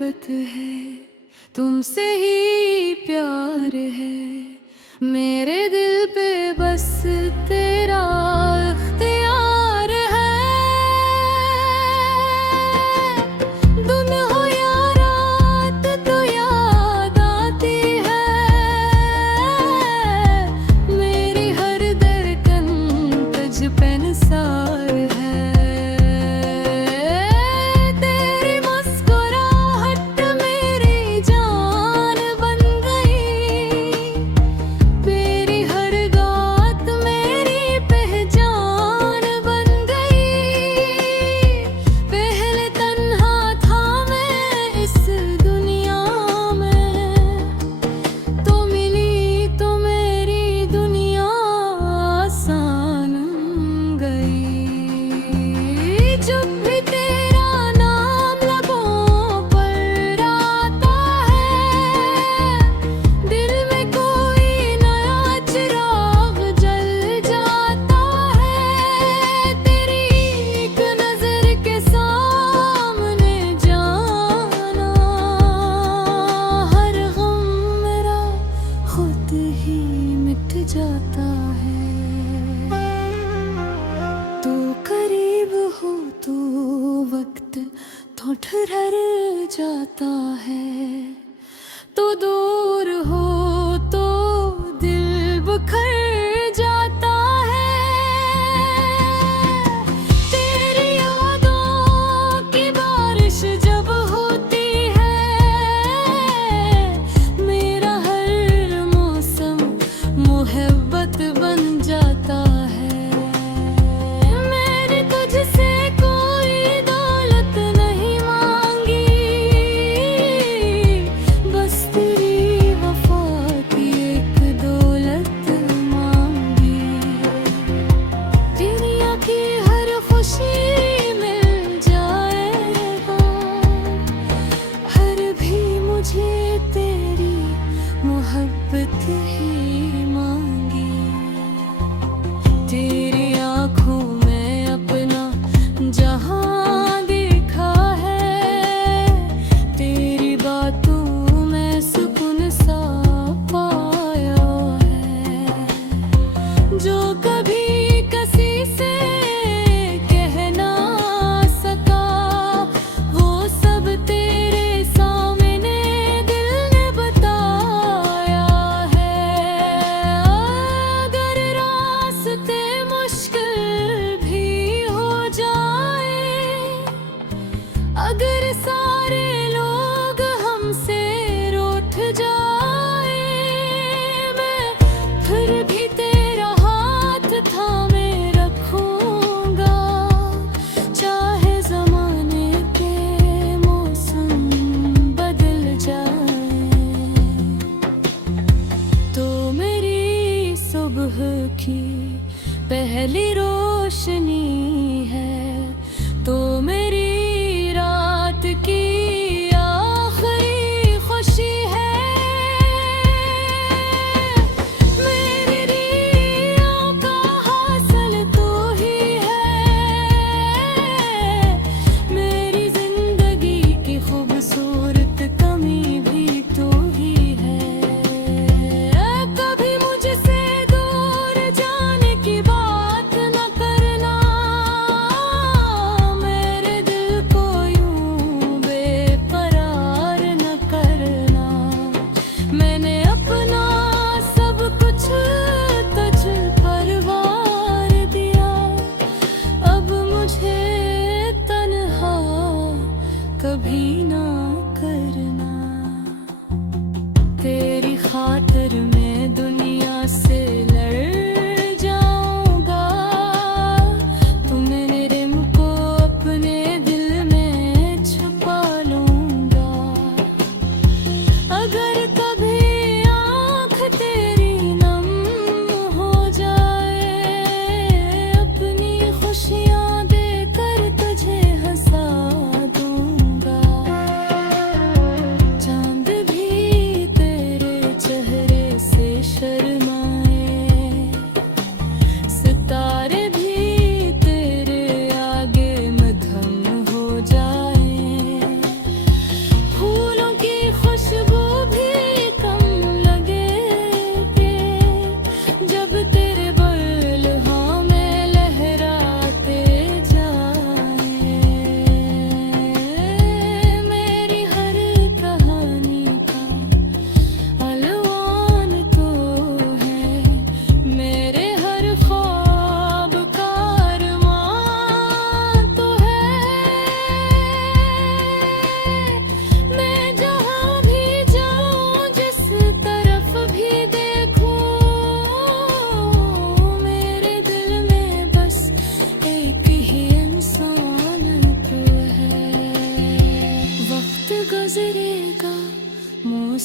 मोहब्बत है, तुमसे ही प्यार है। मेरे दिल पे बस तेरा इख्तियार है। दिन हो या रात तो याद आती है, मेरी हर धड़कन तुझ पे निसार है। तेरी मुस्कुराहट मेरी जान बन गई, मेरी हर बात मेरी पहचान बन गई। पहले तन्हा था मैं इस दुनिया में, तो मिली तो मेरी दुनिया आसान गई। जब भी तेरा नाम लबों पर आता है, दिल में कोई नया चिराग जल जाता है। तेरी एक नजर के सामने जाना, हर गम मेरा खुद ही मिट जाता है। तू करीब हो तो वक्त तो ठहर जाता है, तो दूर हो तो दिल बिखर जाता है। तेरी यादों की बारिश जब होती है, मेरा हर मौसम मोहब्बत बन जाता है। मैंने तुझसे कोई दौलत नहीं मांगी, बस तेरी वफा की एक दौलत मांगी। दुनिया की हर खुशी मिल जाएगा, हर भी मुझे तेरी मोहब्बत ही मांगी। तेरी आँखों में अपना जहां देखा है, तेरी बातों में सुकून सा पाया है। जो कभी किसी से कह ना सका, वो सब तेरे सामने दिल ने बताया है। अगर रास्ते मुश्किल भी हो जाए, अगर सारे लोग हमसे रूठ जाए, मैं फिर भी तेरा हाथ थामे रखूंगा। चाहे ज़माने के मौसम बदल जाए, तो मेरी सुबह की पहली रोशनी है, तो मेरी रात की आखिरी खुशी है। मेरी रियाओं का हासिल तू ही है, मेरी जिंदगी की खूबसूरत कमी भी तू ही है। कभी मुझसे दूर जाने की बात न करना, मेरे दिल को यूं बेकरार न करना। मैंने अपना सब कुछ तुझ पर वार दिया, अब मुझे तन्हा कभी ना करना। तेरी खातिर मैं दुनिया से लड़ जाऊंगा, तुम मेरे मुँह को अपने दिल में छुपा लूंगा। अगर कभी आँख तेरी नम हो जाए, अपनी खुशियाँ देकर तुझे हंसा दूंगा। चांद भी तेरे चेहरे से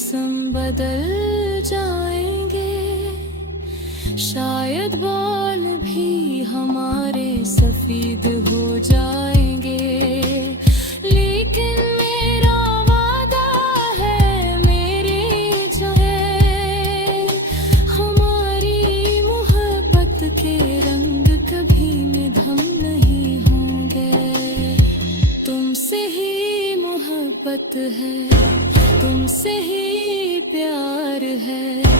मौसम बदल जाएंगे, शायद बाल भी हमारे सफेद हो जाएंगे, लेकिन मेरा वादा है मेरे जान, हमारी मोहब्बत के रंग कभी निधम नहीं होंगे। तुमसे ही मोहब्बत है, तुमसे ही प्यार है।